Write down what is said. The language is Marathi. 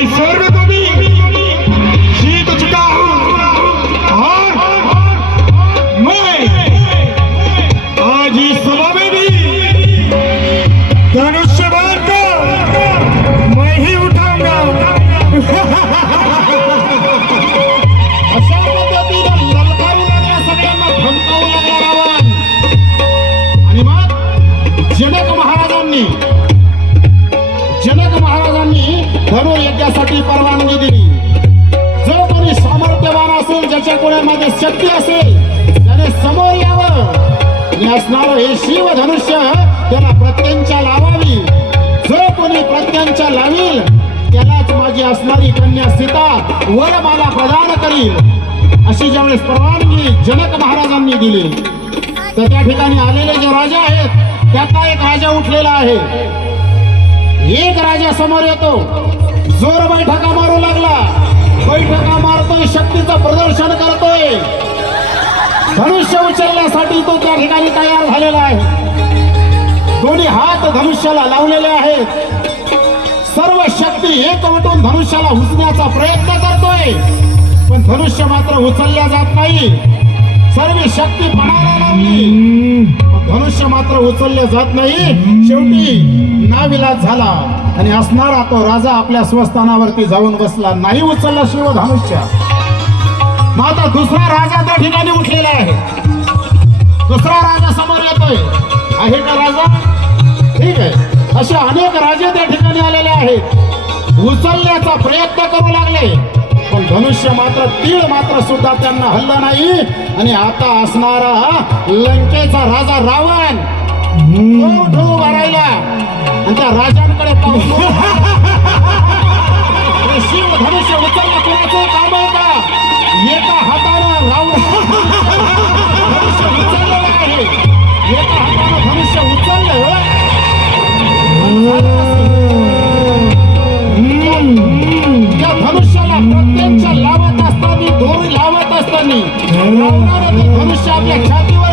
मैं स्वर्ग को भी जीत चुका हूँ और मैं आज इस सभा में भी धनुष्यबाण को मैं ही उठाऊंगा। अशा पद्धतीने ललकारू लागला, सगळ्यांना धमकावू लागला रावण. आणि मग जनक महाराजांनी धनुर्यज्ञासाठी परवानगी दिली. जो कोणी सामर्थ्यवान असेल, ज्याच्या कोणामध्ये शक्ती असेल, त्याने समोर यावं आणि असणारं हे शिव धनुष्य त्याला प्रत्यंचा लावावी. जो कोणी प्रत्यंचा लावील त्यालाच माझी असणारी कन्या सीता वरमाला प्रदान करील. अशी ज्यावेळेस परवानगी जनक महाराजांनी दिली, तर त्या ठिकाणी आलेले जे राजा आहेत त्यातला एक राजा उठलेला आहे. एक राजा समोर येतो, जोर बैठका मारू लागला. बैठका मारतोय, शक्तीचं प्रदर्शन करतोय. धनुष्य उचलण्यासाठी तो त्या ठिकाणी तयार झालेला आहे. दोन्ही हात धनुष्याला लावलेले आहेत. सर्व शक्ती एकवटून धनुष्याला उचलण्याचा प्रयत्न करतोय, पण धनुष्य मात्र उचलल्या जात नाही. सर्व शक्ती पणाला लावली, धनुष्य मात्र उचलले जात नाही. शेवटी नाविलाज झाला आणि असणारा तो राजा आपल्या स्वस्थानावरती जाऊन बसला. नाही उचलला शिव धनुष्य. मग आता दुसरा राजा त्या ठिकाणी उठलेला आहे. दुसरा राजा समोर येतोय. आहे का राजा? ठीक आहे. असे अनेक राजे त्या ठिकाणी आलेले आहेत. उचलण्याचा प्रयत्न करू लागले, पण धनुष्य मात्र तीळ मात्र सुद्धा त्यांना हल्ला नाही. आणि आता असणारा लंकेचा राजा रावण उभा राहिला आणि त्या राजांकडे पाहून शिव धनुष्य उचलणं कोणाचं काम आहे का? एका हातानं रावण धनुष्य उचललेलं आहे. एका हातानं धनुष्य उचललं. त्या धनुष्याला प्रत्यंचा लावत असताना, दोरी लावत असताना रावणाने ते धनुष्य आपल्या छातीवर